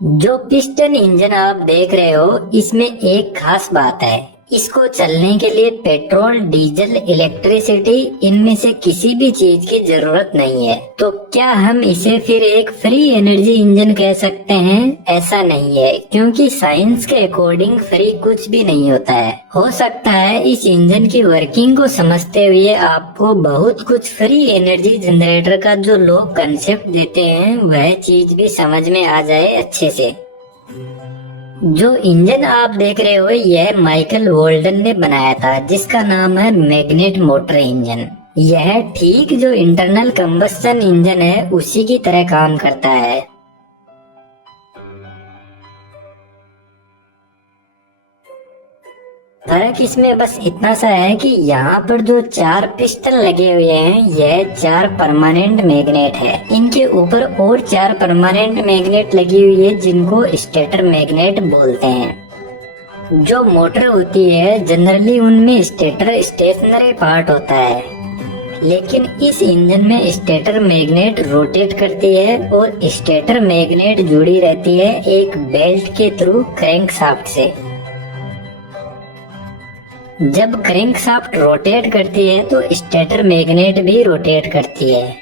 जो piston engine आप देख रहे हो, इसमें एक खास बात है। इसको चलने के लिए पेट्रोल, डीजल, इलेक्ट्रिसिटी इनमें से किसी भी चीज की जरूरत नहीं है। तो क्या हम इसे फिर एक फ्री एनर्जी इंजन कह सकते हैं? ऐसा नहीं है, क्योंकि साइंस के अकॉर्डिंग फ्री कुछ भी नहीं होता है। हो सकता है इस इंजन की वर्किंग को समझते हुए आपको बहुत कुछ फ्री एनर्जी जनरेटर का जो लोग कंसेप्ट देते हैं वह चीज भी समझ में आ जाए अच्छे से। जो इंजन आप देख रहे हो यह माइकल वोल्डन ने बनाया था, जिसका नाम है मैग्नेट मोटर इंजन। यह ठीक जो इंटरनल कंबस्शन इंजन है उसी की तरह काम करता है। फर्क इसमें बस इतना सा है कि यहाँ पर जो 4 पिस्टन लगे हुए हैं यह 4 परमानेंट मैग्नेट है। इनके ऊपर और 4 परमानेंट मैग्नेट लगी हुई है जिनको स्टेटर मैग्नेट बोलते हैं। जो मोटर होती है जनरली उनमें स्टेटर स्टेशनरी पार्ट होता है, लेकिन इस इंजन में स्टेटर मैग्नेट रोटेट करती है और स्टेटर मैग्नेट जुड़ी रहती है एक बेल्ट के थ्रू क्रैंकशाफ्ट से। जब क्रैंकशाफ्ट रोटेट करती है तो स्टेटर मैग्नेट भी रोटेट करती है।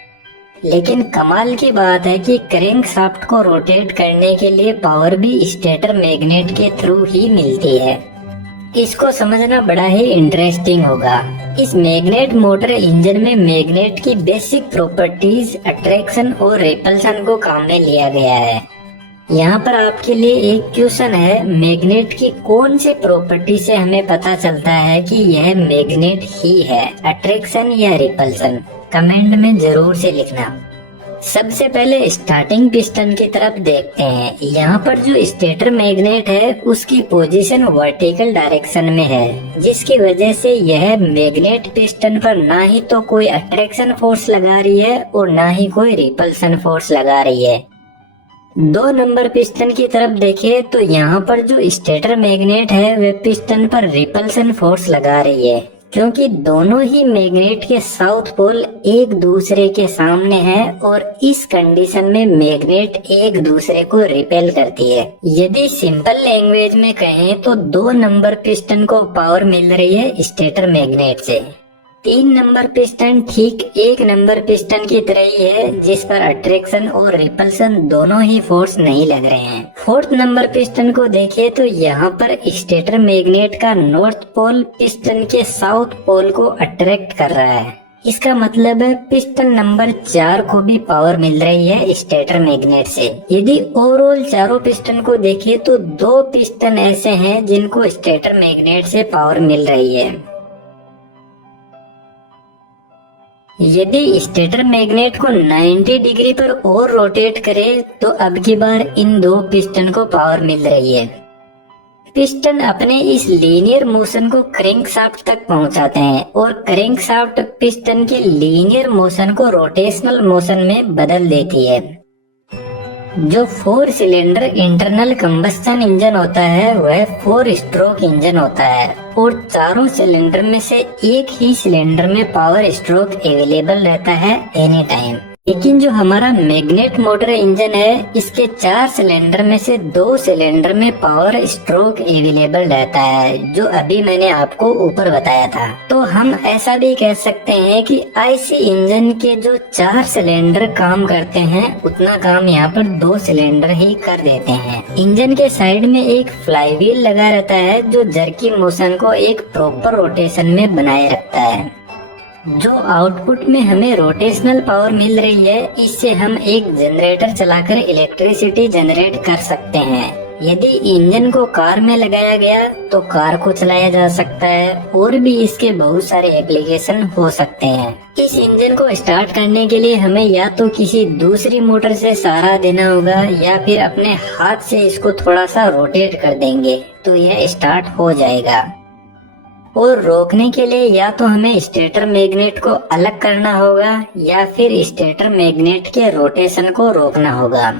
लेकिन कमाल की बात है कि क्रैंकशाफ्ट को रोटेट करने के लिए पावर भी स्टेटर मैग्नेट के थ्रू ही मिलती है। इसको समझना बड़ा ही इंटरेस्टिंग होगा। इस मैग्नेट मोटर इंजन में मैग्नेट की बेसिक प्रॉपर्टीज, अट्रैक्शन और रिपल्शन को काम में लिया गया है। यहाँ पर आपके लिए एक क्वेश्चन है, मैग्नेट की कौन सी प्रॉपर्टी से हमें पता चलता है कि यह मैग्नेट ही है, अट्रैक्शन या रिपल्शन? कमेंट में जरूर से लिखना। सबसे पहले स्टार्टिंग पिस्टन की तरफ देखते हैं। यहाँ पर जो स्टेटर मैग्नेट है उसकी पोजीशन वर्टिकल डायरेक्शन में है, जिसकी वजह से यह मैग्नेट पिस्टन पर ना ही तो कोई अट्रैक्शन फोर्स लगा रही है और ना ही कोई रिपल्शन फोर्स लगा रही है। 2 नंबर पिस्टन की तरफ देखें तो यहाँ पर जो स्टेटर मैग्नेट है वह पिस्टन पर रिपल्शन फोर्स लगा रही है, क्योंकि दोनों ही मैग्नेट के साउथ पोल एक दूसरे के सामने है और इस कंडीशन में मैग्नेट एक दूसरे को रिपेल करती है। यदि सिंपल लैंग्वेज में कहें तो 2 नंबर पिस्टन को पावर मिल रही है स्टेटर मैग्नेट से। 3 नंबर पिस्टन ठीक 1 नंबर पिस्टन की तरह ही है, जिस पर अट्रैक्शन और रिपल्शन दोनों ही फोर्स नहीं लग रहे हैं। 4th नंबर पिस्टन को देखें तो यहाँ पर स्टेटर मैग्नेट का नॉर्थ पोल पिस्टन के साउथ पोल को अट्रैक्ट कर रहा है। इसका मतलब है पिस्टन नंबर 4 को भी पावर मिल रही है स्टेटर मैग्नेट से। यदि ओवरऑल चारों पिस्टन को देखें तो 2 पिस्टन ऐसे हैं जिनको स्टेटर मैग्नेट से पावर मिल रही है। यदि स्टेटर मैग्नेट को 90 डिग्री पर और रोटेट करे तो अब की बार इन 2 पिस्टन को पावर मिल रही है। पिस्टन अपने इस लीनियर मोशन को क्रैंकशाफ्ट तक पहुंचाते हैं और क्रैंकशाफ्ट पिस्टन के लीनियर मोशन को रोटेशनल मोशन में बदल देती है। जो 4 सिलेंडर इंटरनल कंबस्शन इंजन होता है वह 4 स्ट्रोक इंजन होता है और चारों सिलेंडर में से एक ही सिलेंडर में पावर स्ट्रोक अवेलेबल रहता है एनी टाइम। लेकिन जो हमारा मैग्नेट मोटर इंजन है इसके 4 सिलेंडर में से 2 सिलेंडर में पावर स्ट्रोक अवेलेबल रहता है, जो अभी मैंने आपको ऊपर बताया था। तो हम ऐसा भी कह सकते हैं कि आईसी इंजन के जो 4 सिलेंडर काम करते हैं उतना काम यहाँ पर 2 सिलेंडर ही कर देते हैं। इंजन के साइड में एक फ्लाईव्हील लगा रहता है जो जर्की मोशन को एक प्रॉपर रोटेशन में बनाए रखता है। जो आउटपुट में हमें रोटेशनल पावर मिल रही है इससे हम एक जनरेटर चलाकर इलेक्ट्रिसिटी जनरेट कर सकते हैं। यदि इंजन को कार में लगाया गया तो कार को चलाया जा सकता है और भी इसके बहुत सारे एप्लीकेशन हो सकते हैं। इस इंजन को स्टार्ट करने के लिए हमें या तो किसी दूसरी मोटर से सहारा देना होगा या फिर अपने हाथ से इसको थोड़ा सा रोटेट कर देंगे तो यह स्टार्ट हो जाएगा। और रोकने के लिए या तो हमें स्टेटर मैग्नेट को अलग करना होगा या फिर स्टेटर मैग्नेट के रोटेशन को रोकना होगा।